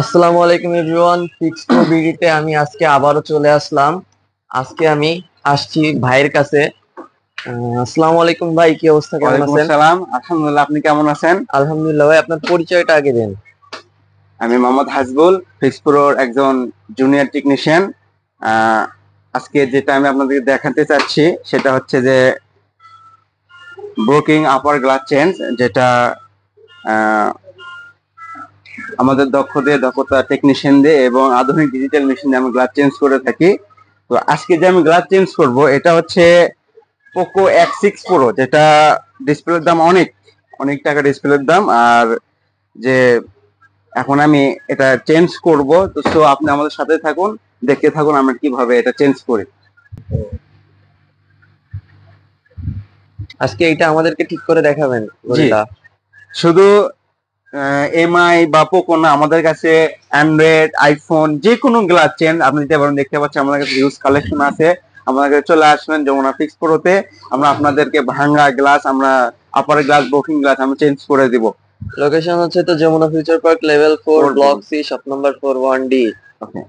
আসসালামু আলাইকুম everyone, fix two বিডিতে আমি আজকে আবারও চলে আসলাম। আজকে আমি আসছি ভাইয়ের কাছে। আসসালামু আলাইকুম ভাই, কি অবস্থা, কেমন ওয়ালাইকুম আছেন? আসসালাম। আলহামদুলিল্লাহ, আপনি কেমন আছেন? আলহামদুলিল্লাহ ভাই, আপনার পরিচয়টা আগে দেন। আমি মোহাম্মদ হাসবুল, ফিক্স প্রোর একজন জুনিয়র টেকনিশিয়ান। আজকে যেটা আমি আপনাদেরকে দেখাতে চাচ্ছি সেটা হচ্ছে যে ব্রোকিং আপার গ্লাস চেঞ্জ, যেটা আহ, আমাদের দক্ষতা টেকনিশিয়ান দিয়ে এবং আধুনিক ডিজিটাল মেশিন দিয়ে আমি গ্লাস চেঞ্জ করে থাকি। তো আজকে যে আমি গ্লাস চেঞ্জ করব এটা হচ্ছে পোকো X6 Pro, যেটা ডিসপ্লের দাম অনেক অনেক টাকা ডিসপ্লের দাম। আর যে এখন আমি এটা চেঞ্জ করব, তো সো আপনি আমাদের সাথে থাকুন, দেখতে থাকুন আমরা কিভাবে এটা চেঞ্জ করি। আজকে এইটা আমাদেরকে ঠিক করে দেখাবেন জি, গরিলা? শুধু এমআই বা পোকো না, আমাদের কাছে অ্যান্ড্রয়েড, আইফোন যে কোনো গ্লাস চেঞ্জ আপনি দিতে পারেন। দেখতে পাচ্ছেন আমাদের কাছে হিউজ কালেকশন আছে। আমাদের কাছে চলে আসবেন যমুনা ফিক্স প্রোতে, আমরা আপনাদেরকে ভাঙা গ্লাস, আমরা আপার গ্লাস, ব্রোকিং গ্লাস আমরা চেঞ্জ করে দিব। লোকেশন হচ্ছে তো Jamuna future park, level 4, or block C, shop number 41D। Okay.